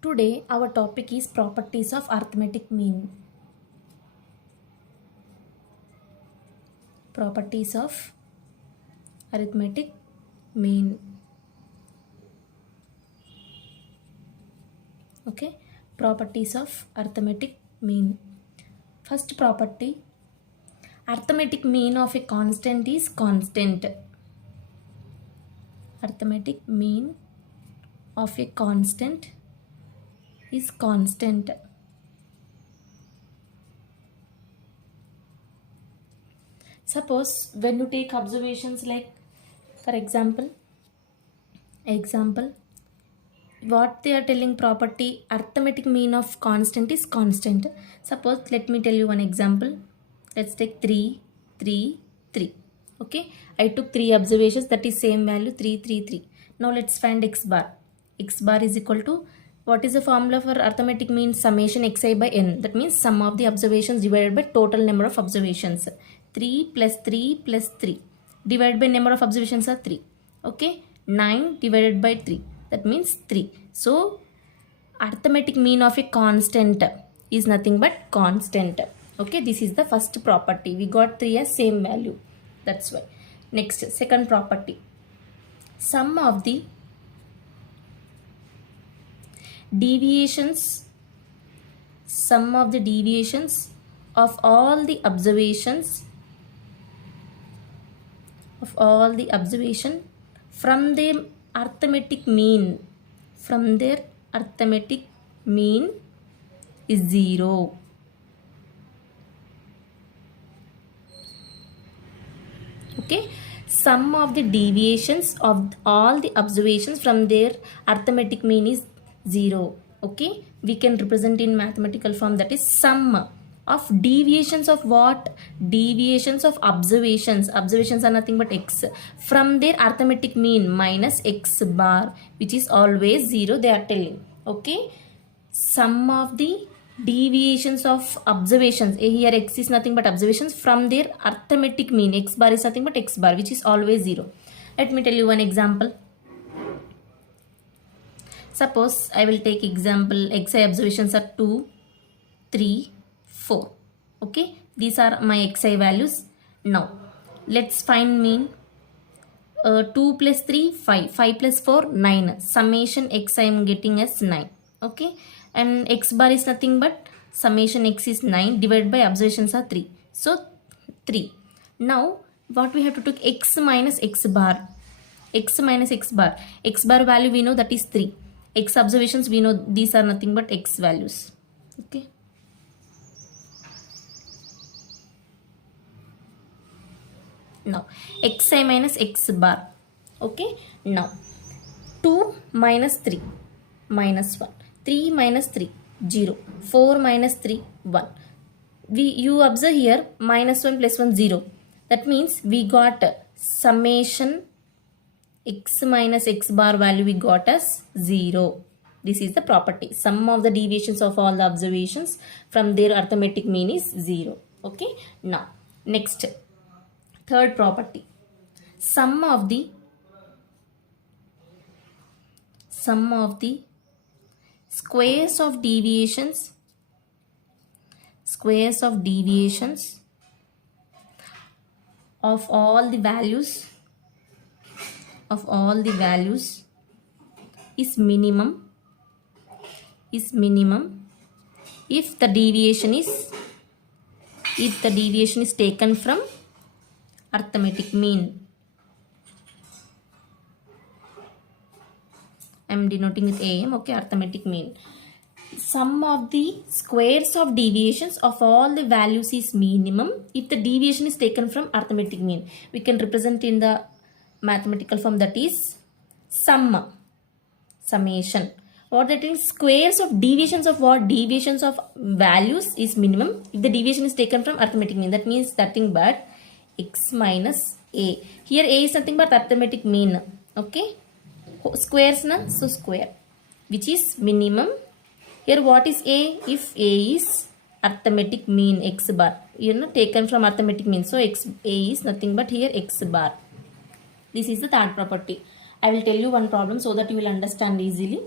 Today our topic is properties of arithmetic mean. Properties of arithmetic mean. Okay, properties of arithmetic mean. First property, arithmetic mean of a constant is constant. Arithmetic mean of a constant is constant. Suppose when you take observations like, for example, what they are telling property arithmetic mean of constant is constant. Suppose let me tell you one example. Let's take 3, 3, 3. Okay, I took 3 observations, that is same value 3, 3, 3. Now let's find x bar. X bar is equal to, what is the formula for arithmetic mean? Summation xi by n. That means sum of the observations divided by total number of observations. 3 plus 3 plus 3 divided by number of observations are 3. Okay, 9 divided by 3, that means 3. So arithmetic mean of a constant is nothing but constant. Okay, this is the first property. We got 3 as same value, that's why. Next, second property, sum of the deviations of all the observations from their arithmetic mean is 0. Okay, sum of the deviations of all the observations from their arithmetic mean is 0. Okay, we can represent in mathematical form, that is sum of deviations of what? Deviations of observations are nothing but x, from their arithmetic mean minus x bar, which is always 0, they are telling. Okay, sum of the deviations of observations, here x is nothing but observations, from their arithmetic mean, x bar is nothing but x bar, which is always 0. Let me tell you one example. Suppose I will take example, xi observations are 2, 3, 4. Okay, these are my xi values. Now let's find mean. 2 plus 3, 5, 5 plus 4, 9. Summation x I am getting as 9. Okay, and x bar is nothing but summation x is 9 divided by observations are 3. So 3. Now what we have to take? X minus x bar. X minus x bar. X bar value we know, that is 3. X observations we know, these are nothing but x values. Okay. Now xi minus x bar. Okay, now 2 minus 3 minus 1, 3 minus 3 0, 4 minus 3 1. You observe here minus 1 plus 1 0. That means we got summation x minus x bar value we got as 0. This is the property. Sum of the deviations of all the observations from their arithmetic mean is 0. Okay, now next, third property, sum of the squares of deviations of all the values is minimum if the deviation is taken from arithmetic mean. I am denoting with AM. Okay, arithmetic mean. Sum of the squares of deviations of all the values is minimum if the deviation is taken from arithmetic mean. We can represent in the mathematical form, that is summation. What that is? Squares of deviations of what? Deviations of values is minimum if the deviation is taken from arithmetic mean. That means nothing but x minus a. Here a is nothing but arithmetic mean. Okay, squares na, so square, which is minimum. Here what is a? If a is arithmetic mean x bar, taken from arithmetic mean, so a is nothing but here x bar. This is the third property. I will tell you one problem so that you will understand easily.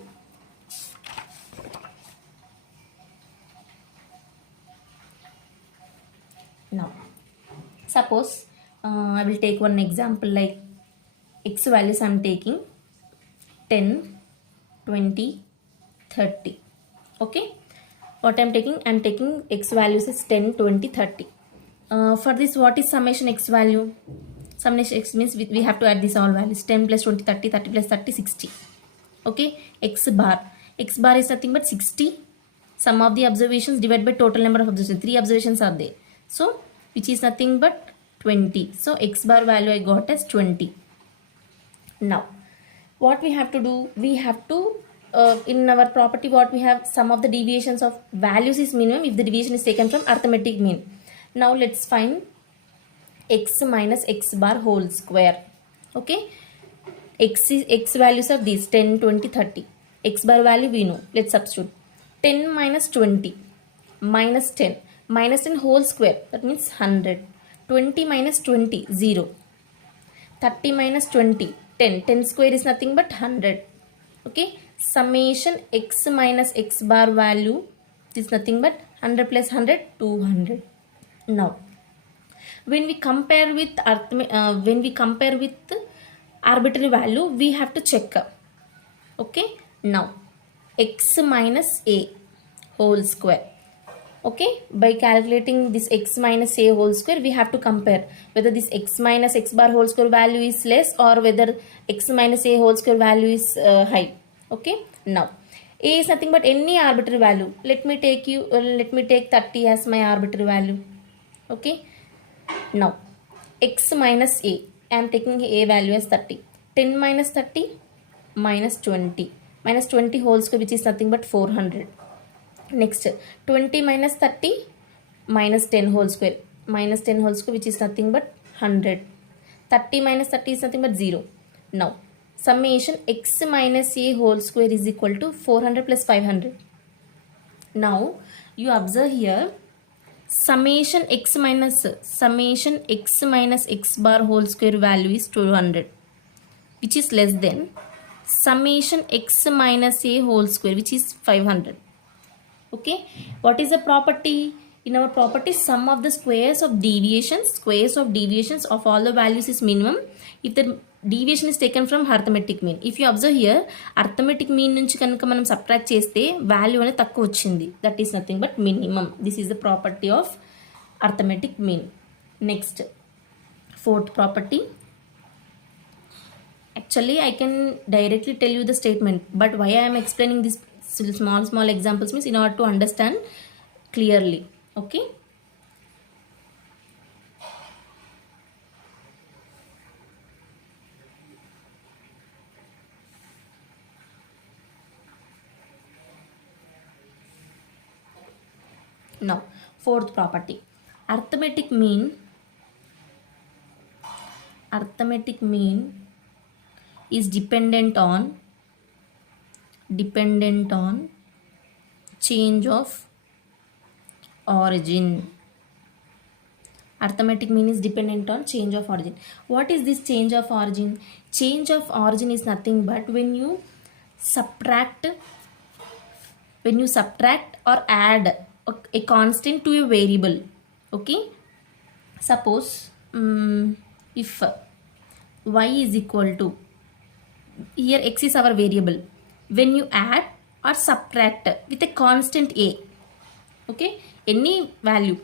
Suppose I will take one example like x values. I'm taking 10, 20, 30. Okay, what I'm taking x values is 10, 20, 30. For this, what is summation x value? Summation x means we have to add these all values. 10 plus 20, 30, 30 plus 30, 60. Okay, x bar is nothing but 60 sum of the observations divided by total number of observations. 3 observations are there, so which is nothing but 20. So x bar value I got as 20. Now what we have to do, we have to in our property, what we have, sum of the deviations of values is minimum if the deviation is taken from arithmetic mean. Now let's find x minus x bar whole square. Okay, x values are these 10, 20, 30. X bar value we know. Let's substitute 10 minus 20 minus 10 minus 10 whole square, that means 100. 20 minus 20, 0. 30 minus 20, 10. 10 square is nothing but 100. Okay, summation x minus x bar value is nothing but 100 plus 100, 200. Now when we compare with arbitrary value, we have to check. Okay, now x minus a whole square. Okay, by calculating this x minus a whole square, we have to compare whether this x minus x bar whole square value is less or whether x minus a whole square value is high. Okay, now a is nothing but any arbitrary value. Let me take 30 as my arbitrary value. Okay, now x minus a, I am taking a value as 30. 10 minus 30 minus 20 minus 20 whole square, which is nothing but 400. Next 20 minus 30 minus 10 whole square, minus 10 whole square, which is nothing but 100. 30 minus 30 is nothing but 0. Now summation x minus a whole square is equal to 400 plus 500. Now you observe here, summation x minus x bar whole square value is 200, which is less than summation x minus a whole square, which is 500. Okay, what is the property? In our property, sum of the squares of deviations of all the values is minimum if the deviation is taken from arithmetic mean. If you observe here, arithmetic mean నుంచి కనుక మనం subtract చేస్తే value అనేది తక్కువ వచ్చింది, that is nothing but minimum. This is the property of arithmetic mean. Next, fourth property. Actually I can directly tell you the statement, but why I am explaining this small examples means in order to understand clearly. Okay, now fourth property, arithmetic mean is dependent on change of origin. Arithmetic mean is dependent on change of origin. What is this change of origin? Change of origin is nothing but when you subtract or add a constant to a variable. Okay, suppose if y is equal to, here x is our variable, when you add or subtract with a constant a, okay, any value,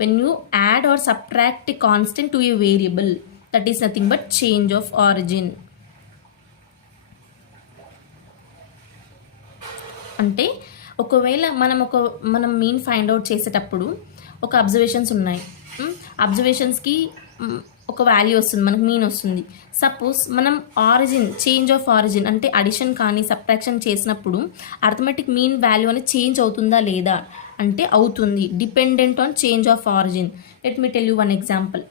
when you add or subtract a constant to a variable, that is nothing but change of origin. అంటే ఒకవేళ మనం mean find out చేసేటప్పుడు ఒక observations ఉన్నాయి, అబ్జర్వేషన్స్కి ఒక value వస్తుంది, మనకు mean వస్తుంది. సపోజ్ మనం ఆరిజిన్, చేంజ్ ఆఫ్ ఆరిజిన్ అంటే అడిషన్ కానీ సబ్ట్రాక్షన్ చేసినప్పుడు అర్థమెటిక్ మీన్ వాల్యూ అనేది చేంజ్ అవుతుందా లేదా అంటే అవుతుంది, dependent on change of origin. Let me tell you one example.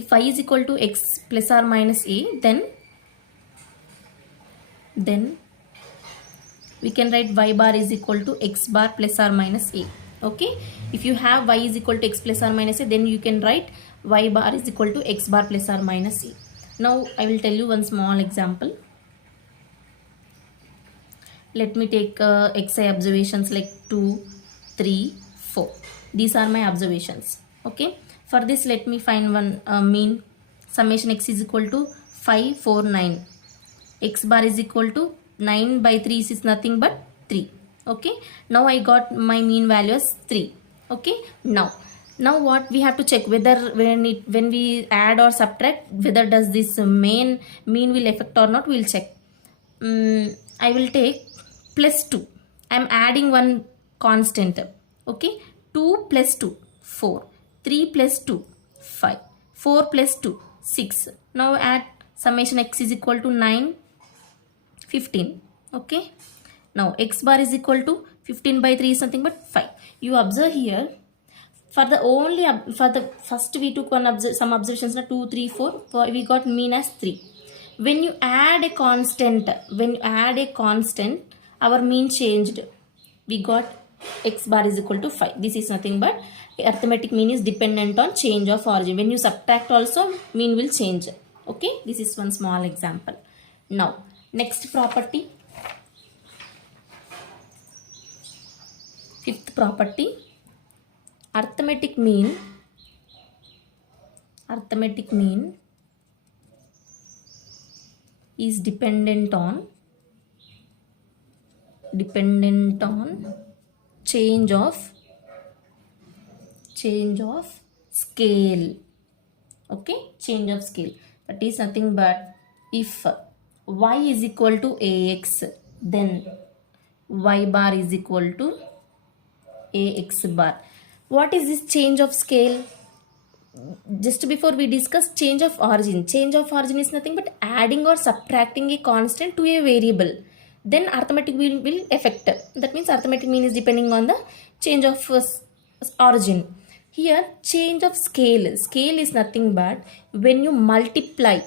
If y is equal to x plus or minus a, then we can write y bar is equal to x bar plus or minus a. Okay, if you have y is equal to x plus or minus a, then you can write y bar is equal to x bar plus or minus a. Now I will tell you one small example. Let me take xi observations like 2, 3, 4. These are my observations. Okay, For this, let me find one mean. Summation x is equal to 5, 4, 9. X bar is equal to 9 by 3 is nothing but 3. Okay. Now I got my mean value as 3. Okay. Now what we have to check, whether when we add or subtract, whether does this mean will affect or not, we'll check. I will take plus 2. I am adding one constant. Okay. 2 plus 2, 4. 3 plus 2, 5. 4 plus 2, 6. Now add summation x is equal to 9, 15. Okay. Now x bar is equal to 15 by 3 is something but 5. You observe here, for the first we took some observations, 2, 3, 4. We got mean as 3. When you add a constant, our mean changed. We got x bar is equal to 5. This is nothing but arithmetic mean is dependent on change of origin. When you subtract also, mean will change. Okay, this is one small example. Now next property, fifth property, arithmetic mean is dependent on change of scale. Okay, change of scale. That is nothing but if y is equal to ax, then y bar is equal to ax bar. What is this change of scale? Just before we discussed change of origin. Change of origin is nothing but adding or subtracting a constant to a variable. Then arithmetic mean will affect. That means arithmetic mean is depending on the change of origin. Here change of scale. Scale is nothing but when you multiply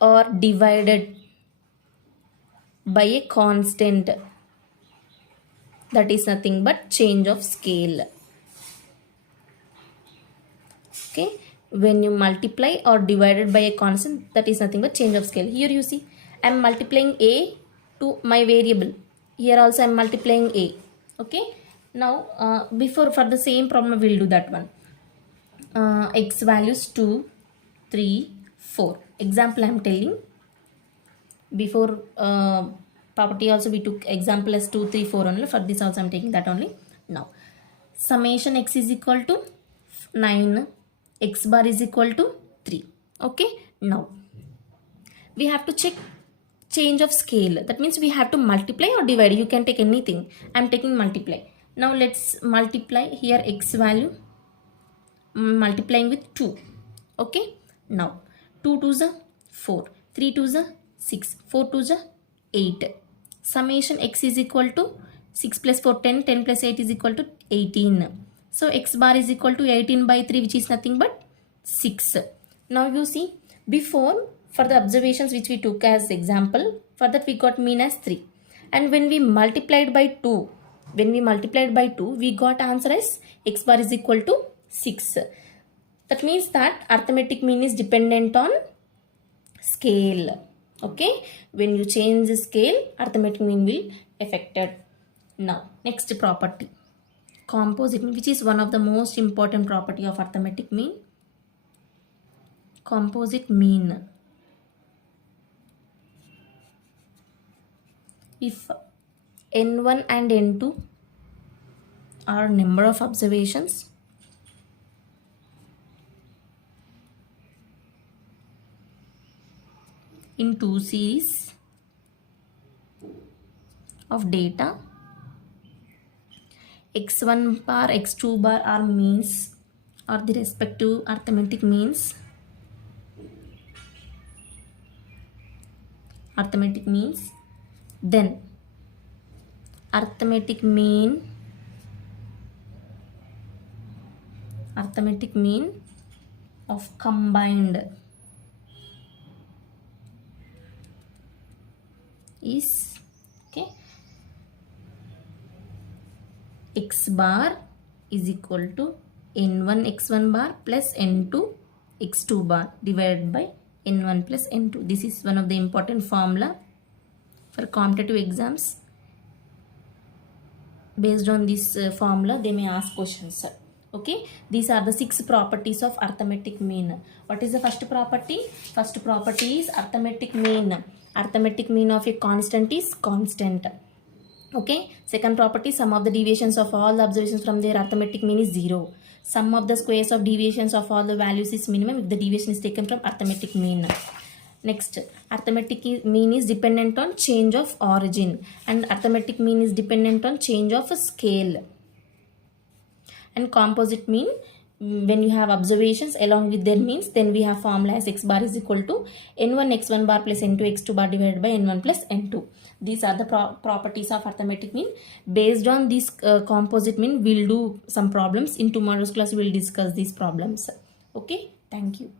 or divided by a constant. That is nothing but change of scale. Okay, when you multiply or divided by a constant, that is nothing but change of scale. Here you see, I am multiplying a to my variable. Here also I am multiplying a. Okay, now before for the same problem we will do that one. X values 2, 3, 4. Example I am telling. Before property also we took example as 2, 3, 4 only. For this also I am taking that only. Now summation x is equal to 9, x bar is equal to 3. Okay, now we have to check change of scale. That means we have to multiply or divide. You can take anything. I am taking multiply. Now let's multiply. Here x value multiplying with 2. Okay, now 2 2s are 4, 3 2s are 6, 4 2s are 8. Summation x is equal to 6 plus 4 10, 10 plus 8 is equal to 18. So x bar is equal to 18 by 3, which is nothing but 6. Now you see, before for the observations which we took as example, for that we got mean as 3. And when we multiplied by 2, we got answer as x bar is equal to 6. That means that arithmetic mean is dependent on scale. Okay, when you change the scale, arithmetic mean will affected. Now next property, composite mean, which is one of the most important property of arithmetic mean. Composite mean. If n1 and n2 are number of observations, in two series of data, x1 bar, x2 bar are means or the respective arithmetic means. Then arithmetic mean of combined is, okay, x bar is equal to n1 x1 bar plus n2 x2 bar divided by n1 plus n2. This is one of the important formula for competitive exams. based on this formula they may ask questions. Okay, these are the 6 properties of arithmetic mean. What is the first property? First property is arithmetic mean. Arithmetic mean of a constant is constant. Okay, second property, sum of the deviations of all the observations from their arithmetic mean is 0. Sum of the squares of deviations of all the values is minimum if the deviation is taken from arithmetic mean. Next, arithmetic mean is dependent on change of origin, and arithmetic mean is dependent on change of a scale. And composite mean, when you have observations along with their means, then we have formula as x bar is equal to n1 x1 bar plus n2 x2 bar divided by n1 plus n2. These are the properties of arithmetic mean. Based on this composite mean, we'll do some problems. In tomorrow's class, we'll discuss these problems. Okay, thank you.